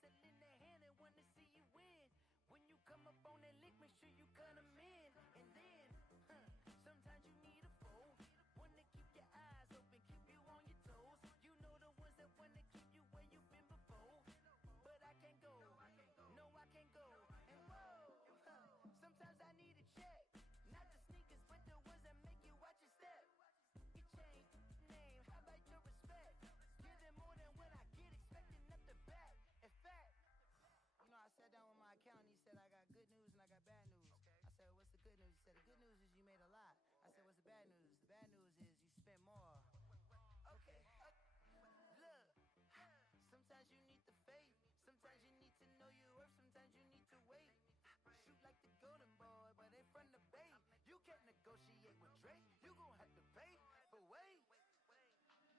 ones that lend their hand and want to see you win. When you come up on that lick, make sure you cut them in. And then, sometimes you need a foe. One to keep your eyes open, keep you on your toes. You know the ones that want to keep you where you've been before. But I can't go, no I can't go. And whoa, sometimes I need a check. Not the sneakers, but the ones that make you watch your step. You change name, how about your respect? Give them more than what I get, expecting up the back. In fact, you know, I sat down with my accountant, he said I got good news and I got bad news. I said, what's the good news? He said, the good news is you made a lot. I said, what's the bad news? The bad news is you spent more. Okay, look, sometimes you need the faith. Sometimes you need to know your worth. Sometimes you need to wait. Shoot like the golden boy, but in front of Bay. You can't negotiate with Drake. You gon' have to pay. But wait,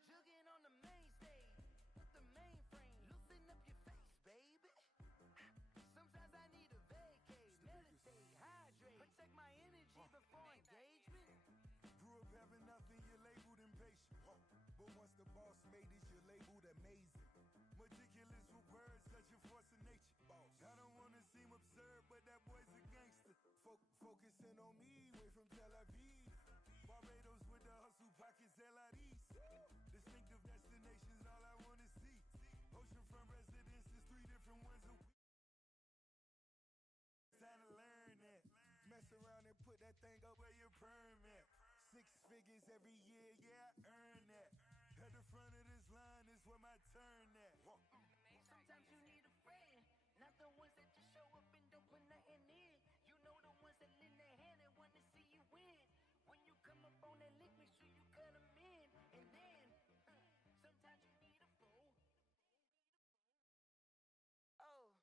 jugging on the main stage with the mainframe. Loosen up your face, baby. Sometimes I need a vacate, meditate, hydrate, protect my energy before engagement. Grew up having nothing, you're labeled impatient. But once the boss made it, you're labeled amazing. Meticulous with words, such a force of nature. I don't wanna seem absurd, but that boy's a gangster. Focusing on me, way from Tel Aviv. Barbados with the hustle pockets, LIDs. Distinctive destinations, all I wanna see. Oceanfront residences, 3 different ones a week. Time to learn that. Mess around and put that thing up where your perm at. 6 figures every year, yeah, I earn that. At the front of this line is where my turn at. Sometimes you need a friend, not the ones that just show up and don't put nothing in. You know the ones that lend their hand and want to see you win. When you come up on that lick, make sure you cut them in. And then, sometimes you need a fool. Oh,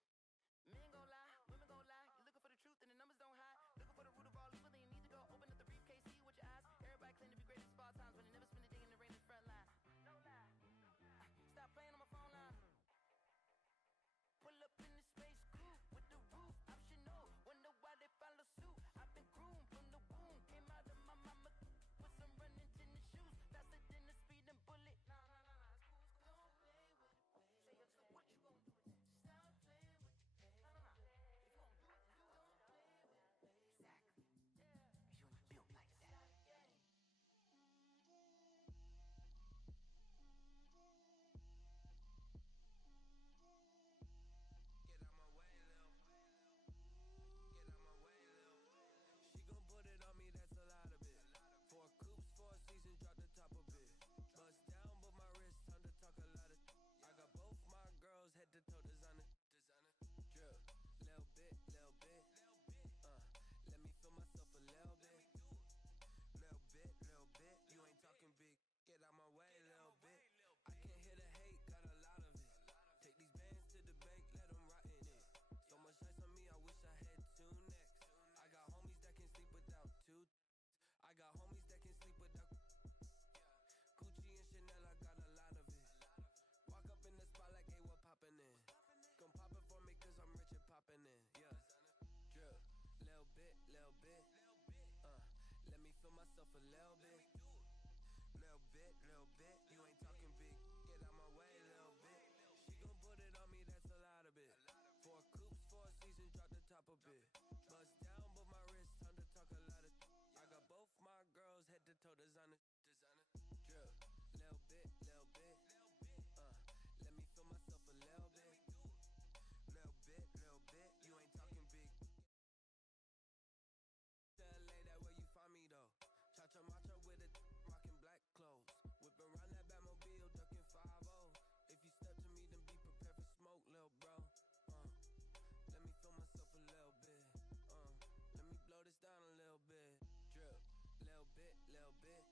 men gon' lie, women gon' lie. You're looking for the truth and the numbers don't hide. Looking for the root of all evil, then you need to go open up the briefcase, see with your eyes. Everybody claim to be greatest of all times, but they never spend a day in the rain in the front line. No lie. Stop playing on my phone line. Pull up in the space coupe with the roof optional. Wonder why they follow suit. I've been groomed from the womb. Came out of my mama with some running tennis shoes. Faster than the speeding bullet. Nah, it's cool. Don't play with it, baby. Say so what you gon' do with it? Stop playing with it, baby. Nah. If you gon' do it, then do it. Don't play with it, baby. Exactly. Yeah. You ain't built like that. Get out my way, Lil. Get out my way, Lil. She gon' put it on me, that's a lot of it. 4 coops, 4 seasons, drop the top a bit. Bust down, but my wrist, time to talk a lot of. I got both my girls, head to toe designer. Drip, little bit. Let me feel myself a little bit. Little bit. You ain't talking big. Get out my way, little bit. I can't hear the hate, got a lot of it. Take these bands to the bank, let them rot in it. So much ice on me, I wish I had 2 necks. I got homies that can sleep without 2. I got homies that can sleep without. Gucci and Chanel, I got a lot of it. Walk up in the spot like, hey, what poppin' in? Gon' pop it for me, cause I'm rich and poppin' in. Yeah. Drip, little bit. Let me feel myself a little bit. Little bit. You ain't talking big. Get out my way, little bit. She gon' put it on me, that's a lot of it. 4 coops, 4 seasons, drop the top a bit. Bust down, but my wrist, time to talk a lot of. I got both my girls, head to toe designer. Drip, little bit. Let me feel myself a little bit. Little bit. You ain't talking big. LA, that where you find me though. Cha-cha macha with it, rockin' black clothes. Whip around that Batmobile, ducking 5-0. If you step to me, then be prepared for smoke, lil' bro. Let me feel myself a little bit. Let me blow this down a little bit. Drip, little bit.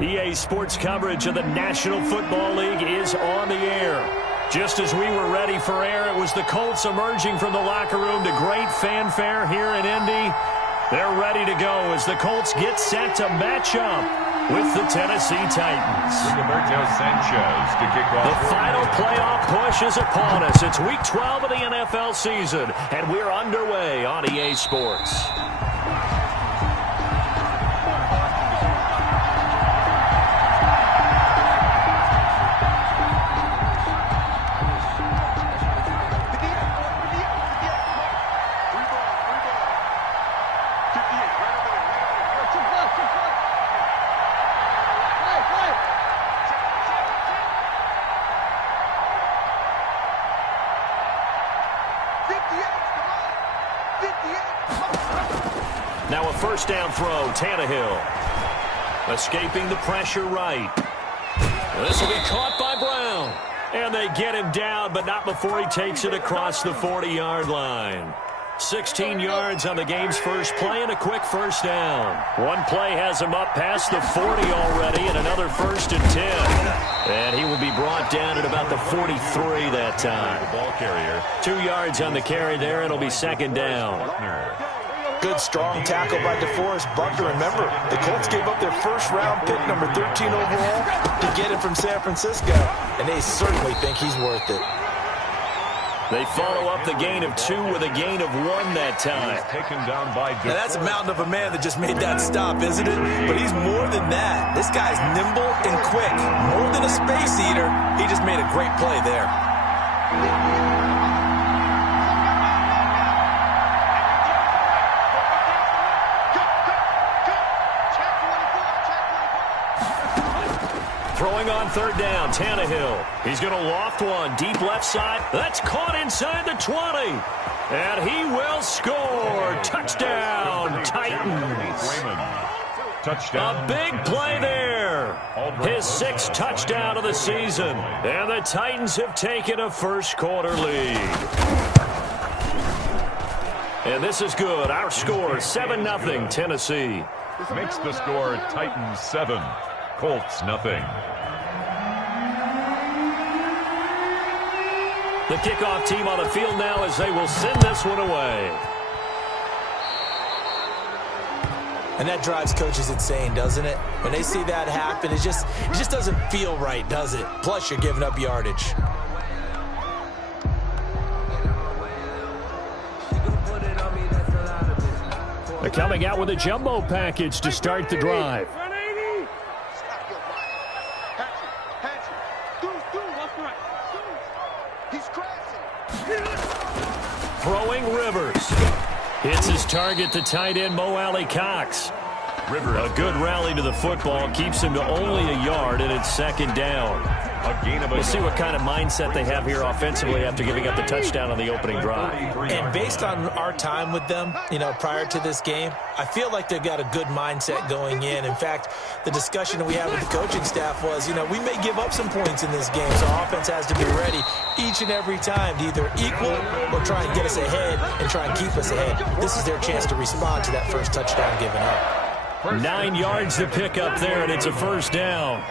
EA Sports coverage of the National Football League is on the air. Just as we were ready for air, it was the Colts emerging from the locker room to great fanfare here in Indy. They're ready to go as the Colts get set to match up with the Tennessee Titans. Roberto Sanchez to kick off. The final playoff push is upon us. It's Week 12 of the NFL season, and we're underway on EA Sports. Now a first down throw, Tannehill. Escaping the pressure right. This will be caught by Brown. And they get him down, but not before he takes it across the 40-yard line. 16 yards on the game's first play and a quick first down. One play has him up past the 40 already and another 1st and 10. And he will be brought down at about the 43 that time. The ball carrier. 2 yards on the carry there. It'll be second down. Good, strong tackle by DeForest Buckner. Remember, the Colts gave up their first-round pick, number 13 overall, to get him from San Francisco, and they certainly think he's worth it. They follow up the gain of 2 with a gain of 1 that time. Taken down by DeForest. Now, that's a mountain of a man that just made that stop, isn't it? But he's more than that. This guy's nimble and quick. More than a space eater, he just made a great play there. Throwing on third down, Tannehill. He's going to loft one, deep left side. That's caught inside the 20. And he will score. Touchdown, Titans. Touchdown. A big play there. His 6th touchdown of the season. And the Titans have taken a first-quarter lead. And this is good. Our score, 7-0, Tennessee. Makes the score Titans 7. Colts nothing. The kickoff team on the field now as they will send this one away. And that drives coaches insane, doesn't it? When they see that happen, it just doesn't feel right, does it? Plus, you're giving up yardage. They're coming out with a jumbo package to start the drive. Throwing Rivers. Hits his target, the tight end, Mo Alley-Cox. A good rally to the football. Keeps him to only a yard, and it's second down. We'll see what kind of mindset they have here offensively after giving up the touchdown on the opening drive. And based on our time with them, prior to this game, I feel like they've got a good mindset going in. In fact, the discussion that we had with the coaching staff was, we may give up some points in this game, so offense has to be ready each and every time to either equal or try and get us ahead and try and keep us ahead. This is their chance to respond to that first touchdown given up. 9 yards to pick up there, and it's a first down.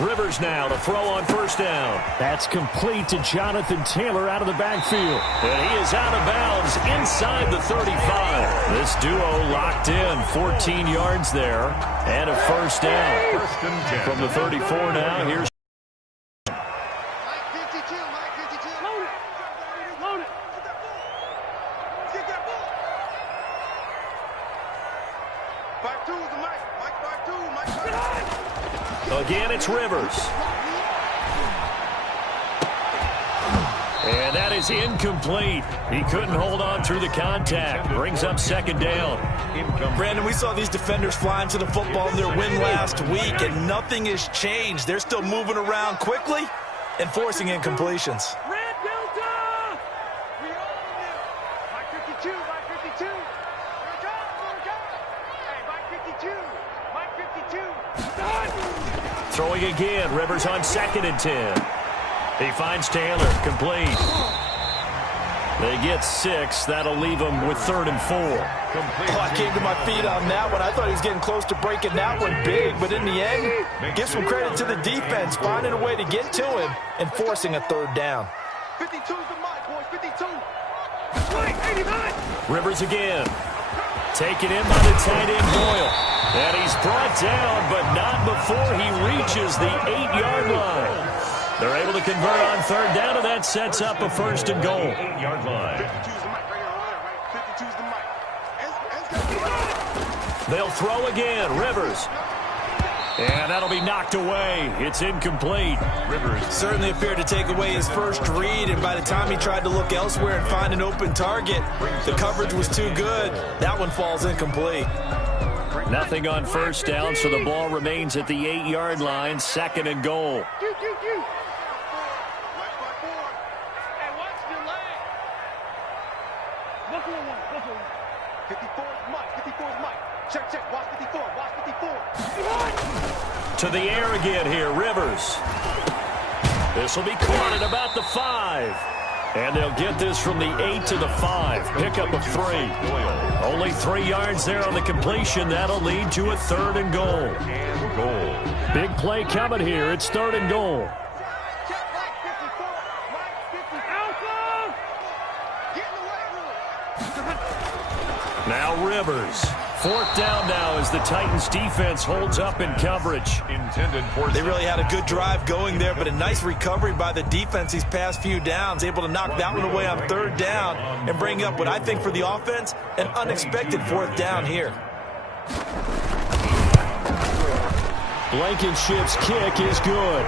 Rivers now to throw on first down. That's complete to Jonathan Taylor out of the backfield. And he is out of bounds inside the 35. This duo locked in, 14 yards there, and a first down. From the 34 now, here's again, it's Rivers. And that is incomplete. He couldn't hold on through the contact. Brings up second down. Brandon, we saw these defenders flying to the football in their win last week, and nothing has changed. They're still moving around quickly and forcing incompletions. Throwing again. Rivers on 2nd and 10. He finds Taylor. Complete. They get 6. That'll leave them with 3rd and 4. Oh, I came to my feet on that one. I thought he was getting close to breaking that one big, but in the end, give some credit to the defense, finding a way to get to him and forcing a 3rd down. 52's the mic, boys. 52. Rivers again. Taken in by the tight end Boyle. And he's brought down, but not before he reaches the 8-yard line. They're able to convert on 3rd down, and that sets up a 1st and goal. 8-yard line. 52's the mic right here, over there, right? 52's the mic. They'll throw again. Rivers. And that'll be knocked away. It's incomplete. Rivers Certainly appeared to take away his first read, and by the time he tried to look elsewhere and find an open target, the coverage was too good. That one falls incomplete. Nothing on 1st down, so the ball remains at the 8-yard line. 2nd and goal. To the air again here, Rivers. This will be caught at about the 5. And they'll get this from the 8 to the 5. Pickup of 3. Only 3 yards there on the completion. That'll lead to a 3rd and goal. Big play coming here. It's 3rd and goal. Now Rivers. 4th down now as the Titans defense holds up in coverage. They really had a good drive going there, but a nice recovery by the defense these past few downs, able to knock that one away on 3rd down and bring up what I think for the offense, an unexpected 4th down here. Blankenship's kick is good.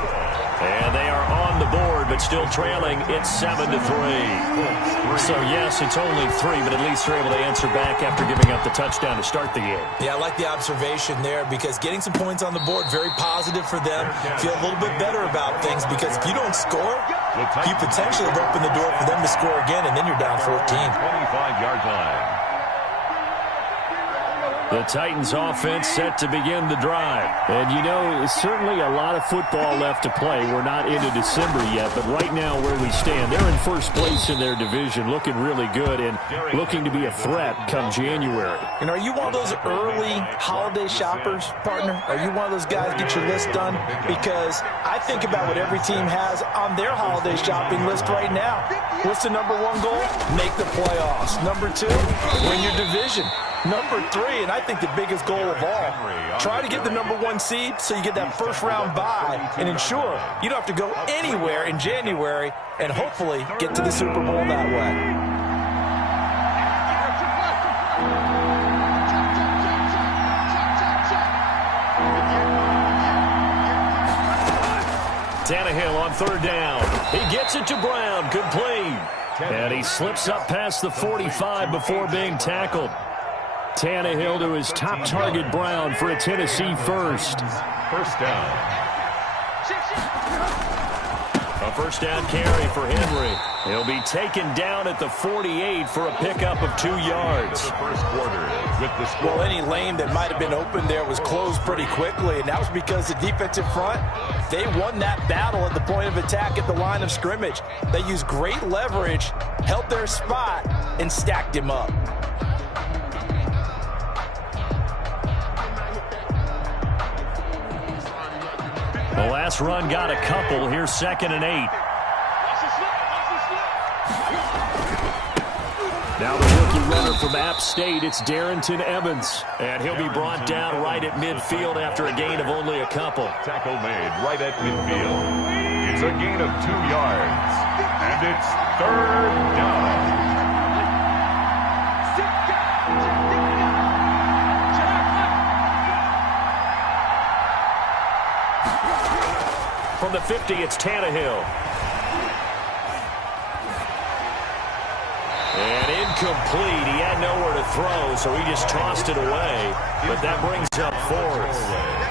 And they are on the board, but still trailing. It's 7-3. So, yes, it's only 3, but at least they're able to answer back after giving up the touchdown to start the game. Yeah, I like the observation there because getting some points on the board, very positive for them. Feel a little bit better about things because if you don't score, you potentially have opened the door for them to score again, and then you're down 14. 25-yard line. The Titans offense set to begin the drive. And, you know, certainly a lot of football left to play. We're not into December yet, but right now where we stand, they're in 1st place in their division, looking really good and looking to be a threat come January. And are you one of those early holiday shoppers, partner? Are you one of those guys get your list done? Because I think about what every team has on their holiday shopping list right now. What's the number 1 goal? Make the playoffs. Number 2, win your division. Number 3, and I think the biggest goal of all, try to get the number 1 seed so you get that 1st round bye and ensure you don't have to go anywhere in January and hopefully get to the Super Bowl that way. Tannehill on 3rd down. He gets it to Brown. Complete. And he slips up past the 45 before being tackled. Tannehill to his top target, Brown, for a Tennessee first. 1st down. A 1st down carry for Henry. He'll be taken down at the 48 for a pickup of 2 yards. The 1st quarter with the score. Well, any lane that might have been open there was closed pretty quickly, and that was because the defensive front, they won that battle at the point of attack at the line of scrimmage. They used great leverage, held their spot, and stacked him up. The last run got a couple. Here's 2nd and 8. Now the rookie runner from App State, it's Darrington Evans. And he'll be brought down right at midfield after a gain of only a couple. Tackle made right at midfield. It's a gain of 2 yards. And it's 3rd down. From the 50, it's Tannehill. And incomplete. He had nowhere to throw, so he just tossed it away. But that brings up 4th.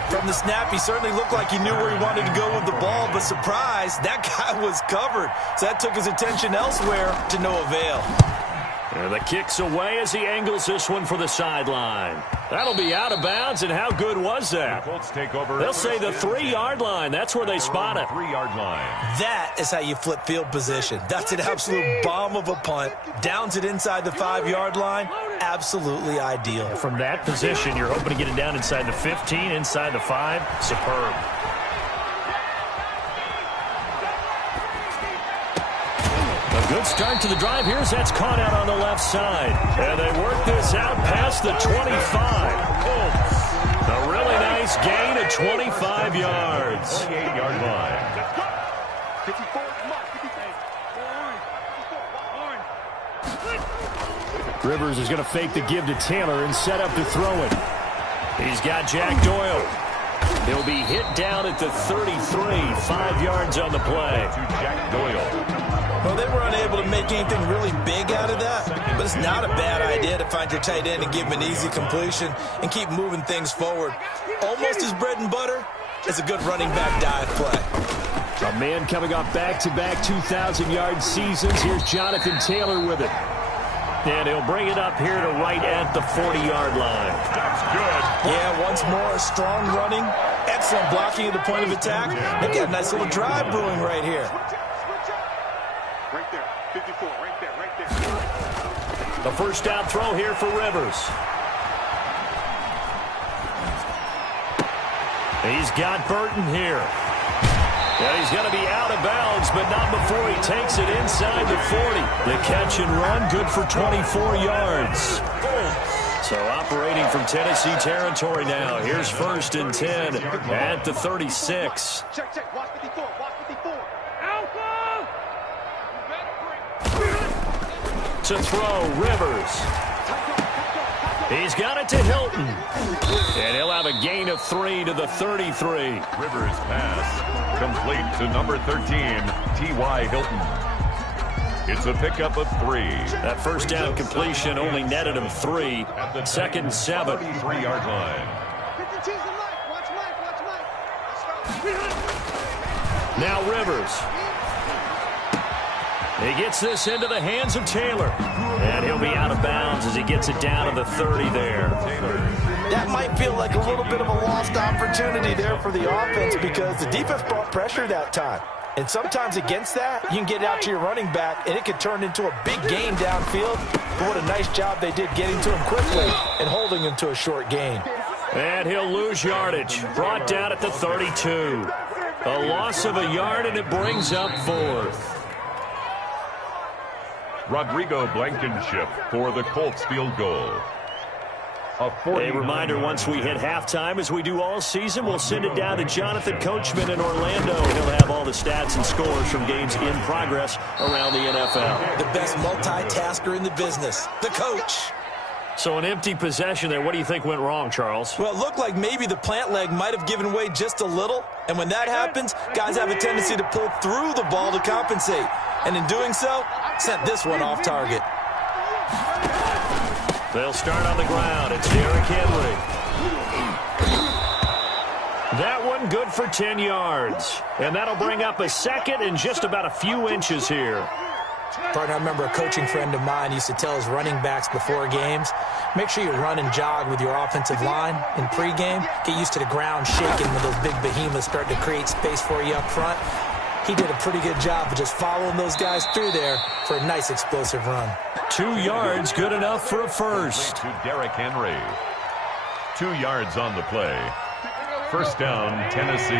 From the snap, he certainly looked like he knew where he wanted to go with the ball, but surprise, that guy was covered. So that took his attention elsewhere to no avail. And the kick's away as he angles this one for the sideline. That'll be out of bounds, and how good was that? The Colts take over. They'll say the 3-yard line. That's where they spot it. 3-yard line. That is how you flip field position. That's an absolute bomb of a punt. Downs it inside the 5-yard line. Absolutely ideal. From that position, you're hoping to get it down inside the 15, inside the 5. Superb. A good start to the drive here as that's caught out on the left side. And they work this out past the 25. A really nice gain of 25 yards. 28-yard line. 54, Rivers is going to fake the give to Taylor and set up to throw it. He's got Jack Doyle. He'll be hit down at the 33, 5 yards on the play. To Jack Doyle. Well, they were unable to make anything really big out of that, but it's not a bad idea to find your tight end and give him an easy completion and keep moving things forward. Almost his bread and butter is a good running back dive play. A man coming off back-to-back 2,000-yard seasons. Here's Jonathan Taylor with it. And he'll bring it up here to right at the 40-yard line. That's good. Yeah, once more, strong running, excellent blocking at the point of attack. They've got a nice little drive brewing right here. right there. 54, right there. The first down throw here for Rivers. He's got Burton here. And he's going to be out of bounds, but not before he takes it inside the 40. The catch and run, good for 24 yards. So operating from Tennessee territory now. Here's 1st and 10 at the 36. Check. Watch 54. Watch 54. To throw, Rivers. He's got it to Hilton. And he'll have a gain of 3 to the 33. Rivers pass complete to number 13, T.Y. Hilton. It's a pickup of 3. That first down completion only netted him 3. 2nd and 7. 33-yard line. Now Rivers. He gets this into the hands of Taylor. And he'll be out of bounds as he gets it down to the 30 there. That might feel like a little bit of a lost opportunity there for the offense because the defense brought pressure that time. And sometimes against that, you can get out to your running back, and it could turn into a big gain downfield. But what a nice job they did getting to him quickly and holding him to a short gain. And he'll lose yardage. Brought down at the 32. A loss of a yard, and it brings up 4th. Rodrigo Blankenship for the Colts field goal. A reminder, once we hit halftime, as we do all season, we'll send it down to Jonathan Coachman in Orlando. He'll have all the stats and scores from games in progress around the NFL. The best multitasker in the business, the coach. So an empty possession there. What do you think went wrong, Charles? Well, it looked like maybe the plant leg might have given way just a little. And when that happens, guys have a tendency to pull through the ball to compensate. And in doing so, sent this one off target. They'll start on the ground. It's Derrick Henry. That one good for 10 yards. And that'll bring up a 2nd and just about a few inches here. Partner, I remember a coaching friend of mine used to tell his running backs before games, make sure you run and jog with your offensive line in pregame. Get used to the ground shaking when those big behemoths start to create space for you up front. He did a pretty good job of just following those guys through there for a nice explosive run. 2 yards, good enough for a first. To Derrick Henry. 2 yards on the play. First down, Tennessee.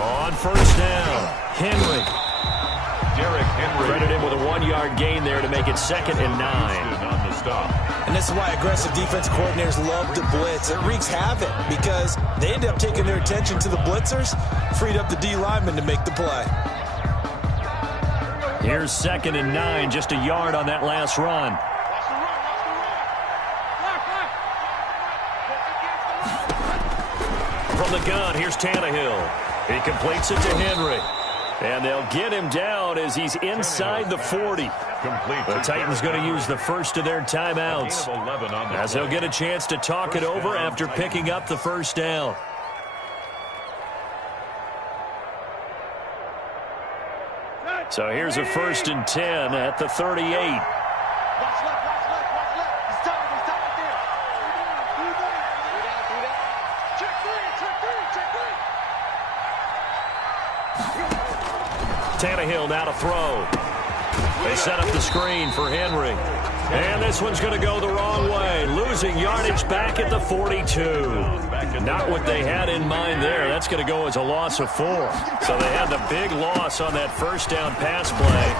On first down, Henry. Derrick Henry. Credited with a 1-yard gain there to make it 2nd and 9. On the stop. And this is why aggressive defense coordinators love to blitz. It wreaks havoc because they end up taking their attention to the blitzers, freed up the D lineman to make the play. Here's 2nd and 9, just a yard on that last run. From the gun, here's Tannehill. He completes it to Henry. And they'll get him down as he's inside the 40. The Titans going to use the first of their timeouts as they'll get a chance to talk it over after picking up the first down. So here's a 1st and 10 at the 38. Watch left, watch left, watch left. He's top it there. Check three. Tannehill now to throw. They set up the screen for Henry. And this one's going to go the wrong way. Losing yardage back at the 42. Not what they had in mind there. That's going to go as a loss of 4. So they had the big loss on that first down pass play.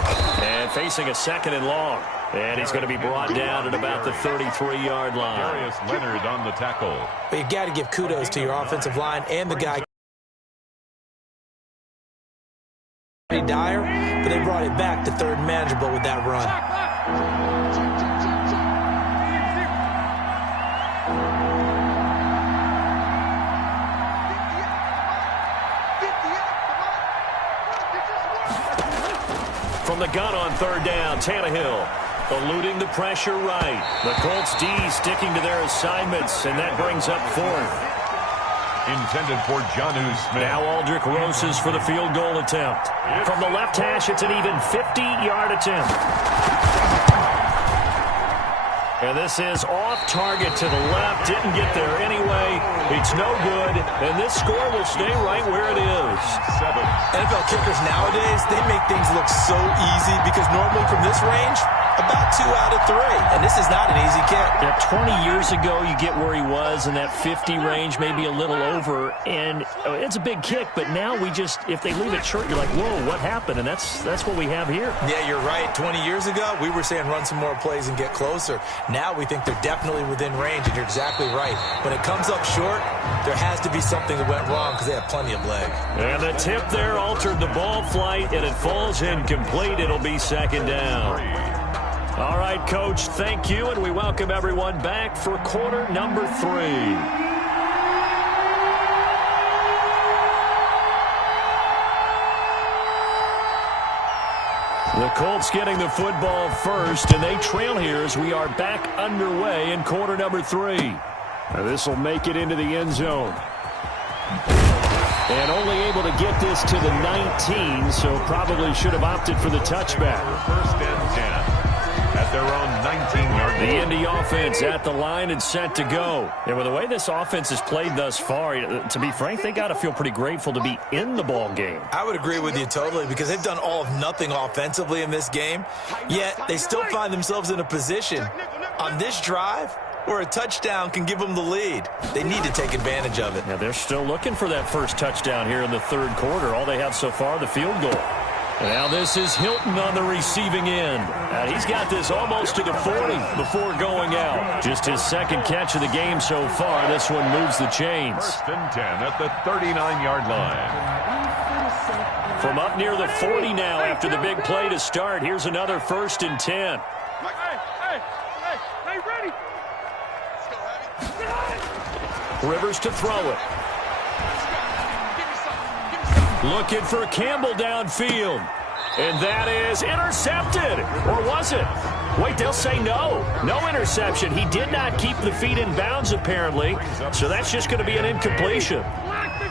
And facing a 2nd and long. And he's going to be brought down at about the 33-yard line. Darius Leonard on the tackle. But you got to give kudos to your offensive line and the guy. Dire, but they brought it back to 3rd and manageable with that run. From the gun on 3rd down, Tannehill eluding the pressure right. The Colts D sticking to their assignments, and that brings up 4th. Intended for Jonnu Smith. Now Aldrick Roses for the field goal attempt. From the left hash, it's an even 50-yard attempt. And this is off target to the left. Didn't get there anyway. It's no good. And this score will stay right where it is. 7. NFL kickers nowadays, they make things look so easy because normally from this range, about 2 out of 3. And this is not an easy kick. Yeah, 20 years ago, you get where he was in that 50 range, maybe a little over. And it's a big kick, but now we just, if they leave it short, you're like, whoa, what happened? And that's what we have here. Yeah, you're right. 20 years ago, we were saying run some more plays and get closer. Now we think they're definitely within range, and you're exactly right. When it comes up short, there has to be something that went wrong because they have plenty of leg. And the tip there altered the ball flight, and it falls incomplete. It'll be 2nd down. All right, Coach, thank you, and we welcome everyone back for quarter number 3. The Colts getting the football first, and they trail here as we are back underway in quarter number 3. This will make it into the end zone. And only able to get this to the 19, so probably should have opted for the touchback. 1st and 10. At their own 19-yard line. The Indy offense at the line and set to go. And with the way this offense has played thus far, to be frank, they got to feel pretty grateful to be in the ball game. I would agree with you totally because they've done all of nothing offensively in this game, yet they still find themselves in a position on this drive where a touchdown can give them the lead. They need to take advantage of it. Now they're still looking for that first touchdown here in the 3rd quarter. All they have so far, the field goal. Now this is Hilton on the receiving end. He's got this almost to the 40 before going out. Just his 2nd catch of the game so far. This one moves the chains. 1st and 10 at the 39-yard line. From up near the 40 now after the big play to start. Here's another 1st and 10. Hey, ready? Rivers to throw it. Looking for Campbell downfield. And that is intercepted. Or was it? Wait, they'll say no. No interception. He did not keep the feet in bounds, apparently. So that's just going to be an incompletion.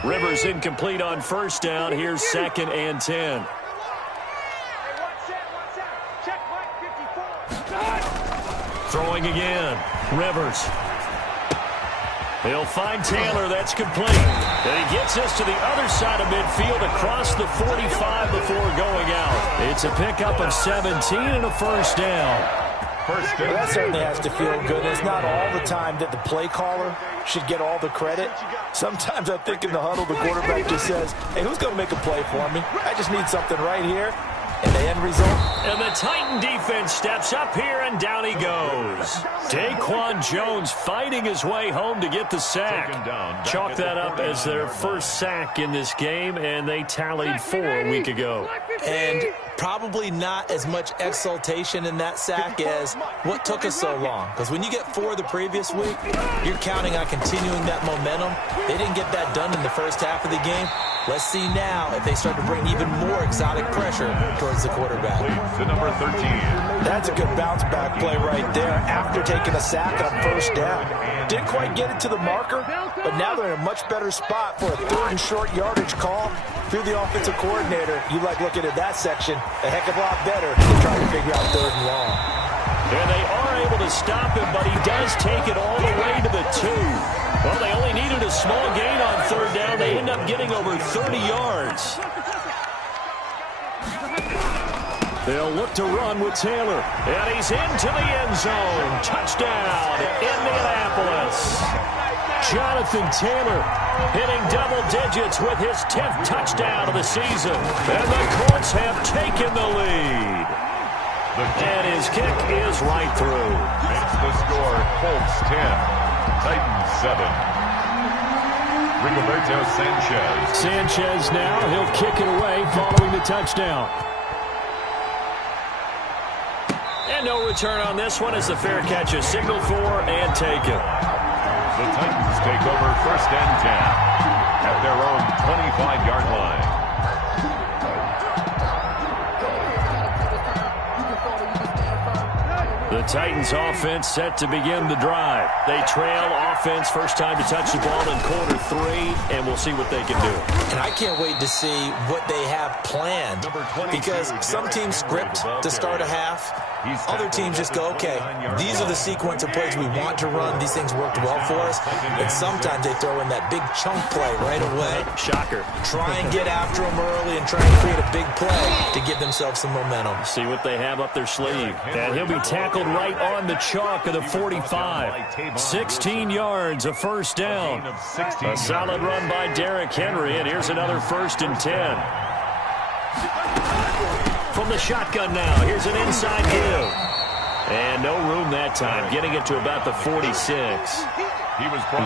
Rivers incomplete on 1st down. Here's 2nd and 10. Throwing again. Rivers. He'll find Taylor. That's complete. And he gets us to the other side of midfield across the 45 before going out. It's a pickup of 17 and a 1st down. Well, that certainly has to feel good. It's not all the time that the play caller should get all the credit. Sometimes I think in the huddle, the quarterback just says, hey, who's going to make a play for me? I just need something right here. And the end result? And the Titan defense steps up here, and down he goes. Daquan Jones fighting his way home to get the sack. Chalk that up as their first sack in this game, and they tallied 4 a week ago. And probably not as much exultation in that sack as what took us so long. Because when you get 4 the previous week, you're counting on continuing that momentum. They didn't get that done in the first half of the game. Let's see now if they start to bring even more exotic pressure towards the quarterback. To number 13. That's a good bounce-back play right there after taking a sack on 1st down. Didn't quite get it to the marker, but now they're in a much better spot for a 3rd and short yardage call. Through the offensive coordinator, you like looking at that section a heck of a lot better than trying to figure out 3rd and long. And they are able to stop him, but he does take it all the way to the 2. Well, they only needed a small gain on 3rd down. They end up getting over 30 yards. They'll look to run with Taylor. And he's into the end zone. Touchdown, Indianapolis. Jonathan Taylor hitting double digits with his 10th touchdown of the season. And the Colts have taken the lead. And his kick is right through. Makes the score Colts 10, Titans 7. Rigoberto Sanchez. Sanchez now, he'll kick it away following the touchdown. And no return on this one as the fair catch is signaled for and taken. The Titans take over 1st and 10 at their own 25-yard line. The Titans offense set to begin the drive. They trail offense, first time to touch the ball in quarter 3, and we'll see what they can do. And I can't wait to see what they have planned, because some teams script to start a half. Other teams just go, okay, these are the sequence of plays we want to run. These things worked well for us. And sometimes they throw in that big chunk play right away. Shocker. Try and get after them early and try and create a big play to give themselves some momentum. See what they have up their sleeve. And he'll be tackled right on the chalk of the 45. 16 yards, a first down. A solid run by Derrick Henry, and here's another 1st and 10. From the shotgun now, here's an inside give. And no room that time, getting it to about the 46.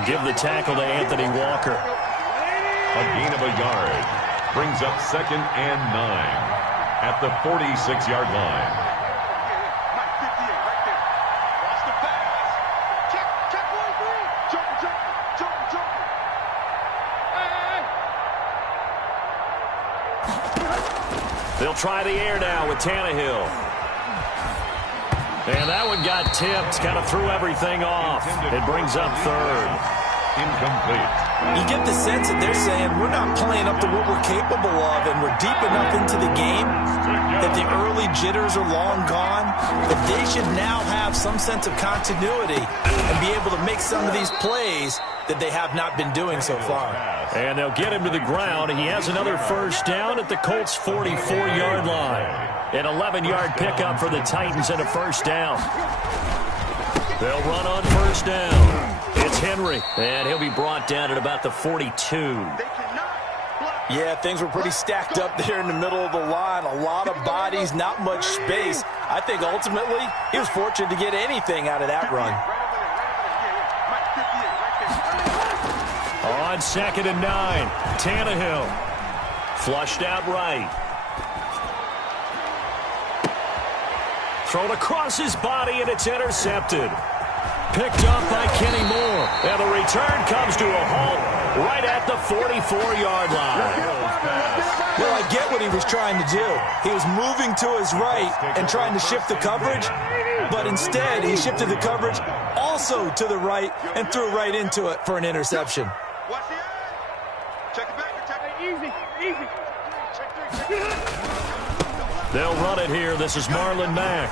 Give the tackle to Anthony Walker. A gain of a yard brings up 2nd and 9 at the 46-yard line. They'll try the air now with Tannehill. And that one got tipped, kind of threw everything off. It brings up 3rd. Incomplete. You get the sense that they're saying we're not playing up to what we're capable of, and we're deep enough into the game that the early jitters are long gone, that they should now have some sense of continuity and be able to make some of these plays that they have not been doing so far. And they'll get him to the ground. He has another first down at the Colts' 44-yard line. An 11-yard pickup for the Titans and a first down. They'll run on first down. It's Henry, and he'll be brought down at about the 42. Yeah, things were pretty stacked up there in the middle of the line. A lot of bodies, not much space. I think ultimately he was fortunate to get anything out of that run. On 2nd and 9, Tannehill. Flushed out right. Thrown across his body, and it's intercepted. Picked up by Kenny Moore. And the return comes to a halt right at the 44-yard line. Well, I get what he was trying to do. He was moving to his right and trying to shift the coverage, but instead he shifted the coverage also to the right and threw right into it for an interception. They'll run it here. This is Marlon Mack.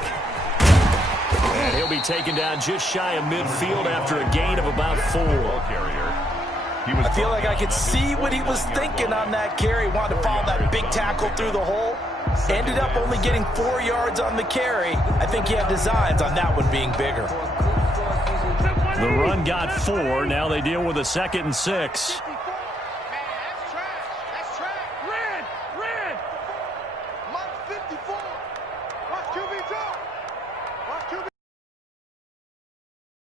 And he'll be taken down just shy of midfield after a gain of about 4. I feel like I could see what he was thinking on that carry. Wanted to follow that big tackle through the hole. Ended up only getting 4 yards on the carry. I think he had designs on that one being bigger. The run got 4. Now they deal with a 2nd and 6.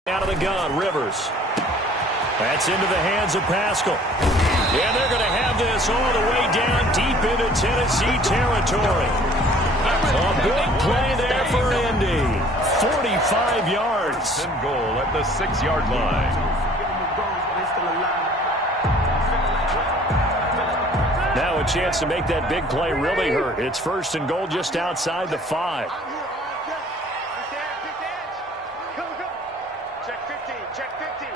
Out of the gun, Rivers. That's into the hands of Pascal. And they're going to have this all the way down deep into Tennessee territory. A big play there for Indy. 45 yards. And goal at the 6-yard line. Now a chance to make that big play really hurt. It's 1st and goal just outside the 5. Check 15. check 50.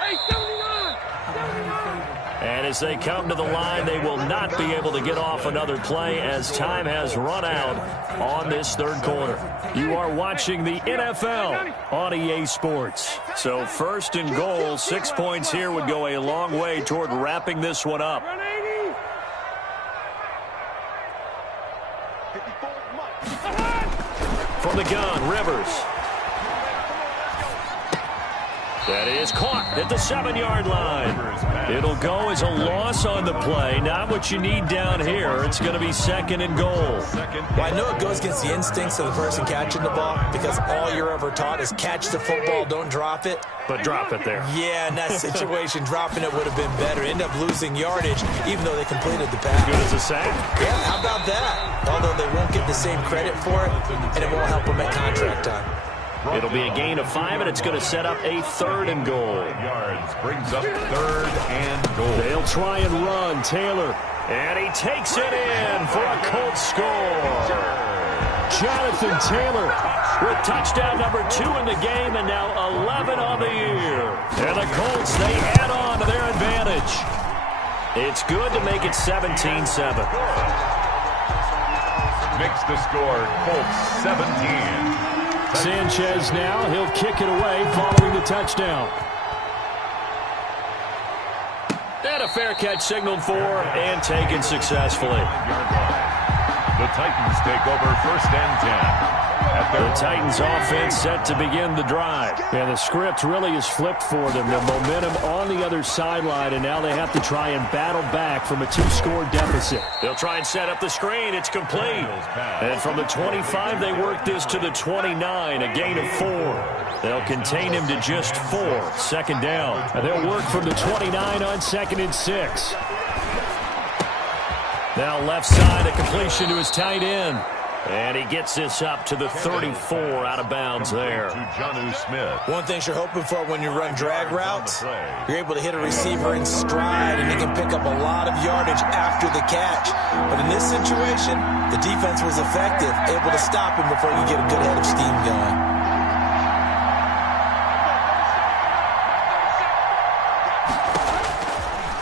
Hey, 79! 79! And as they come to the line, they will not be able to get off another play as time has run out on this third quarter. You are watching the NFL on EA Sports. So first and goal, 6 points here would go a long way toward wrapping this one up. From the gun, Rivers. That is caught at the 7-yard line. It'll go as a loss on the play. Not what you need down here. It's going to be second and goal. Well, I know it goes against the instincts of the person catching the ball because all you're ever taught is catch the football, don't drop it. But drop it there. Yeah, in that situation, dropping it would have been better. End up losing yardage, even though they completed the pass. Good as a sack? Yeah, how about that? Although they won't get the same credit for it, and it won't help them at contract time. It'll be a gain of 5, and it's going to set up a third and goal. Yards brings up third and goal. They'll try and run. Taylor. And he takes it in for a Colts score. Jonathan Taylor with touchdown number 2 in the game and now 11 on the year. And the Colts, they add on to their advantage. It's good to make it 17-7. Makes the score Colts 17. Sanchez now, he'll kick it away following the touchdown. And a fair catch signaled for and taken successfully. The Titans take over first and 10. The Titans offense set to begin the drive. And the script really is flipped for them. The momentum on the other sideline, and now they have to try and battle back from a 2-score deficit. They'll try and set up the screen. It's complete. And from the 25, they work this to the 29, a gain of 4. They'll contain him to just 4. Second down. And they'll work from the 29 on 2nd and 6. Now left side, a completion to his tight end. And he gets this up to the 34 out of bounds there. To Jonnu Smith. One thing you're hoping for when you run drag routes, you're able to hit a receiver in stride, and he can pick up a lot of yardage after the catch. But in this situation, the defense was effective, able to stop him before you get a good head of steam going.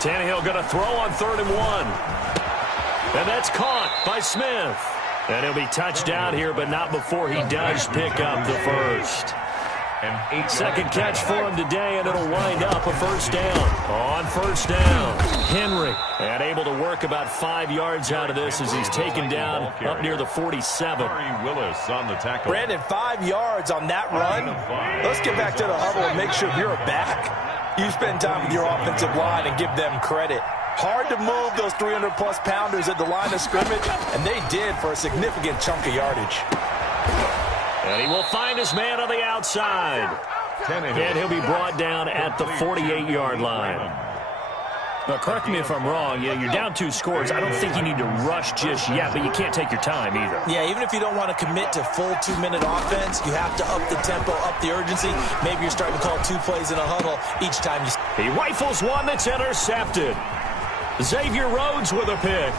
Tannehill going to throw on 3rd and 1. And that's caught by Smith. And he'll be touched down here, but not before he does pick up the first. Second catch for him today, and it'll wind up a first down. On first down, Henry. And able to work about 5 yards out of this as he's taken down up near the 47. Willis on the tackle. Brandon, 5 yards on that run. Let's get back to the huddle and make sure you're back. You spend time with your offensive line and give them credit. Hard to move those 300-plus pounders at the line of scrimmage, and they did for a significant chunk of yardage. And he will find his man on the outside. And he'll be brought down at the 48-yard line. Now, correct me if I'm wrong. Yeah, you're down 2 scores. I don't think you need to rush just yet, but you can't take your time either. Yeah, even if you don't want to commit to full 2-minute offense, you have to up the tempo, up the urgency. Maybe you're starting to call 2 plays in a huddle each time you... He rifles one that's intercepted. Xavier Rhodes with a pick.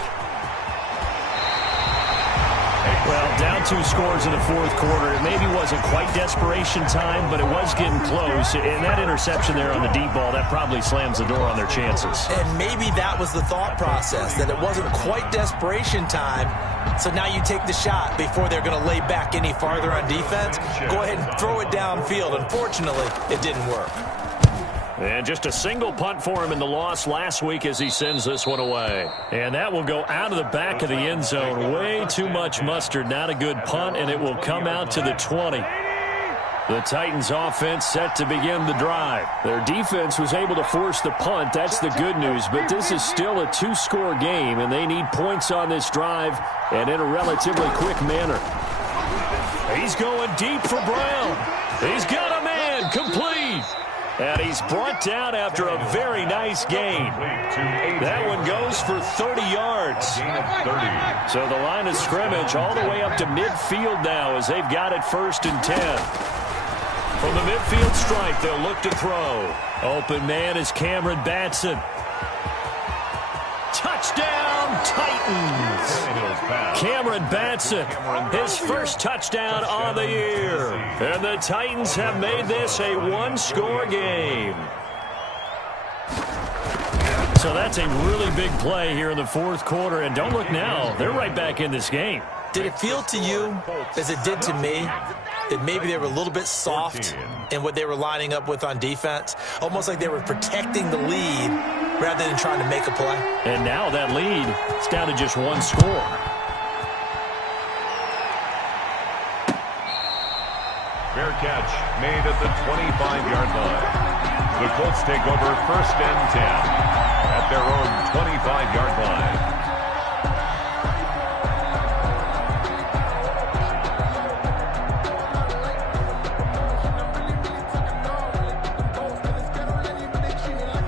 Well, down 2 scores in the 4th quarter. It maybe wasn't quite desperation time, but it was getting close. And that interception there on the deep ball, that probably slams the door on their chances. And maybe that was the thought process, that it wasn't quite desperation time. So now you take the shot before they're going to lay back any farther on defense. Go ahead and throw it downfield. Unfortunately, it didn't work. And just a single punt for him in the loss last week as he sends this one away. And that will go out of the back of the end zone. Way too much mustard. Not a good punt, and it will come out to the 20. The Titans offense set to begin the drive. Their defense was able to force the punt. That's the good news. But this is still a 2-score game, and they need points on this drive and in a relatively quick manner. He's going deep for Brown. He's got a man complete. And he's brought down after a very nice gain. That one goes for 30 yards. So the line of scrimmage all the way up to midfield now as they've got it 1st and 10. From the midfield stripe, they'll look to throw. Open man is Cameron Batson. Touchdown, Titans. Cameron Batson, his first touchdown on the year. And the Titans have made this a one-score game. So that's a really big play here in the fourth quarter. And don't look now, they're right back in this game. Did it feel to you, as it did to me, that maybe they were a little bit soft in what they were lining up with on defense? Almost like they were protecting the lead rather than trying to make a play. And now that lead is down to just one score. Fair catch made at the 25-yard line. The Colts take over 1st and 10 at their own 25-yard line.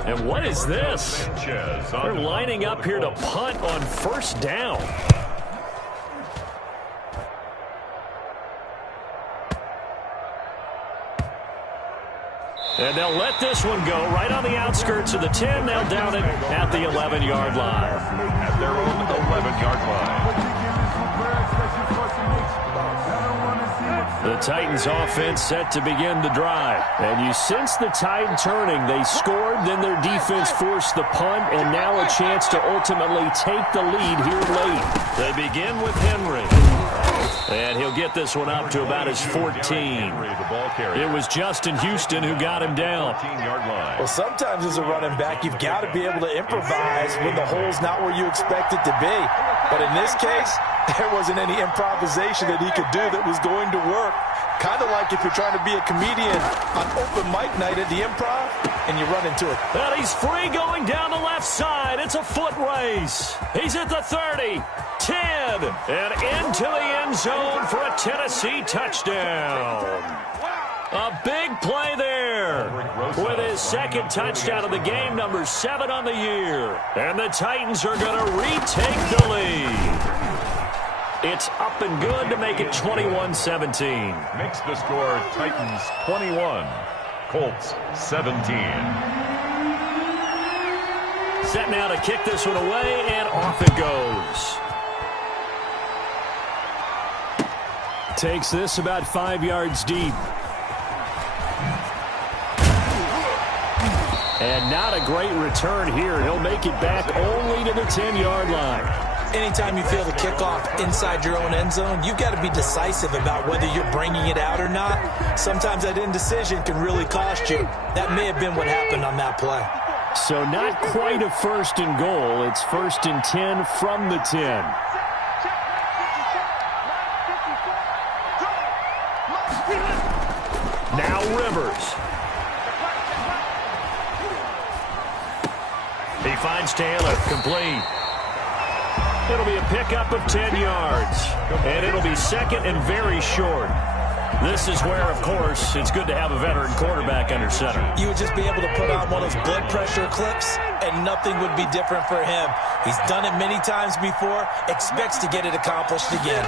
And what is this? They're lining up here to punt on 1st down. And they'll let this one go right on the outskirts of the 10. They'll down it at the 11-yard line. At their own 11-yard line. The Titans offense set to begin the drive. And you sense the tide turning. They scored, then their defense forced the punt, and now a chance to ultimately take the lead here late. They begin with Henry. And he'll get this one up to about his 14. It was Justin Houston who got him down. Well, sometimes as a running back, you've got to be able to improvise when the hole's not where you expect it to be. But in this case, there wasn't any improvisation that he could do that was going to work. Kind of like if you're trying to be a comedian on open mic night at the Improv and you run into it. And he's free going down the left side. It's a foot race. He's at the 30, 10, and into the end zone for a Tennessee touchdown. A big play there with his second touchdown of the game, number 7 on the year. And the Titans are going to retake the lead. It's up and good to make it 21-17. Makes the score Titans 21, Colts 17. Set now to kick this one away, and off it goes. Takes this about 5 yards deep. And not a great return here. He'll make it back only to the 10-yard line. Anytime you feel the kickoff inside your own end zone, you've got to be decisive about whether you're bringing it out or not. Sometimes that indecision can really cost you. That may have been what happened on that play. So not quite a 1st and goal. It's 1st and 10 from the 10. Now Rivers. He finds Taylor, complete. It'll be a pickup of 10 yards, and it'll be 2nd and very short. This is where, of course, it's good to have a veteran quarterback under center. You would just be able to put on one of those blood pressure clips, and nothing would be different for him. He's done it many times before, expects to get it accomplished again.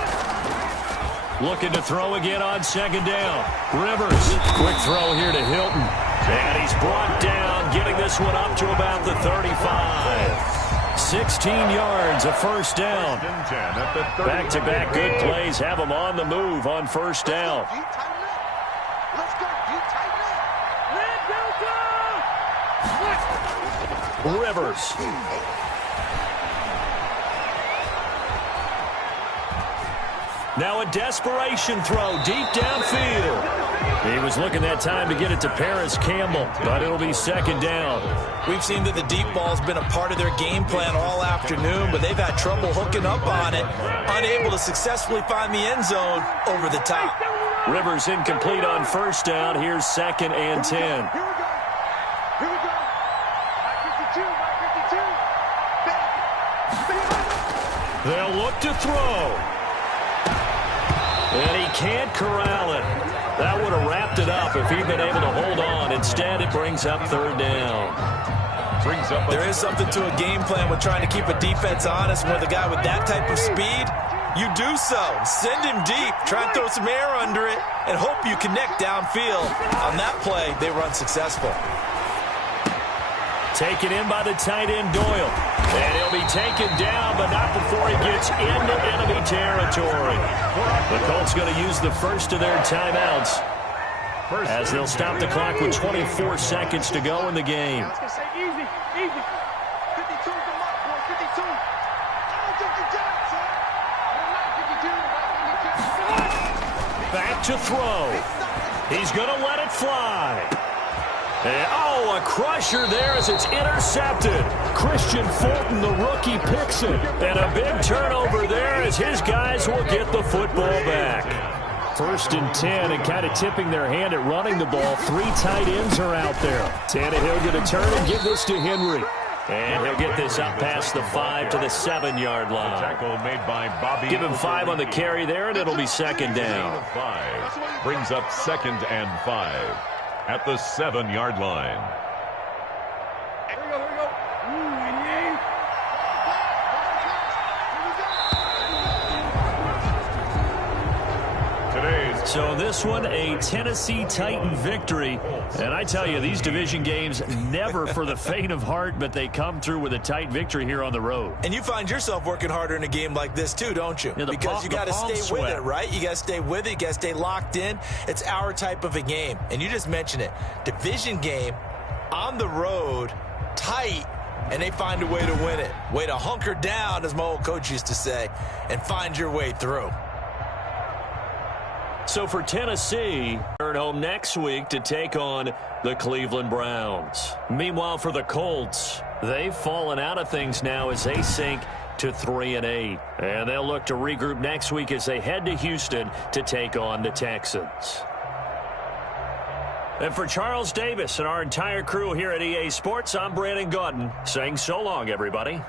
Looking to throw again on 2nd down. Rivers, quick throw here to Hilton. And he's brought down, getting this one up to about the 35. 16 yards, a 1st down. Back-to-back good plays have him on the move on 1st down. Rivers. Now a desperation throw deep downfield. He was looking that time to get it to Paris Campbell, but it'll be 2nd down. We've seen that the deep ball's been a part of their game plan all afternoon, but they've had trouble hooking up on it, unable to successfully find the end zone over the top. Rivers incomplete on 1st down. Here's 2nd and 10. Here we go. They'll look to throw. And he can't corral it. That would have wrapped it up if he'd been able to hold on. Instead, it brings up 3rd down. There is something to a game plan with trying to keep a defense honest with a guy with that type of speed. You do so. Send him deep. Try and throw some air under it and hope you connect downfield. On that play, they were unsuccessful. Taken in by the tight end, Doyle. And he'll be taken down, but not before he gets into enemy territory. The Colts going to use the first of their timeouts as they'll stop the clock with 24 seconds to go in the game. Easy, easy. 52 is the mark, boy. 52. I don't think you got it, son. Back to throw. He's going to let it fly. And, oh, a crusher there as it's intercepted. Christian Fulton, the rookie, picks it. And a big turnover there as his guys will get the football back. 1st and 10, and kind of tipping their hand at running the ball. 3 tight ends are out there. Tannehill going to turn and give this to Henry. And he'll get this up past the 5 to the 7-yard line. Tackle made by Bobby. Give him 5 on the carry there, and it'll be 2nd down. 5 brings up 2nd and 5 at the 7-yard line. Here we go, here we go. So this one, a Tennessee Titan victory. And I tell you, these division games, never for the faint of heart, but they come through with a tight victory here on the road. And you find yourself working harder in a game like this too, don't you? Yeah, because you got to stay with it, right? You got to stay with it. You got to stay locked in. It's our type of a game. And you just mentioned it. Division game, on the road, tight, and they find a way to win it. Way to hunker down, as my old coach used to say, and find your way through. So for Tennessee, they're home next week to take on the Cleveland Browns. Meanwhile, for the Colts, they've fallen out of things now as they sink to 3-8. And they'll look to regroup next week as they head to Houston to take on the Texans. And for Charles Davis and our entire crew here at EA Sports, I'm Brandon Gaudin saying so long, everybody.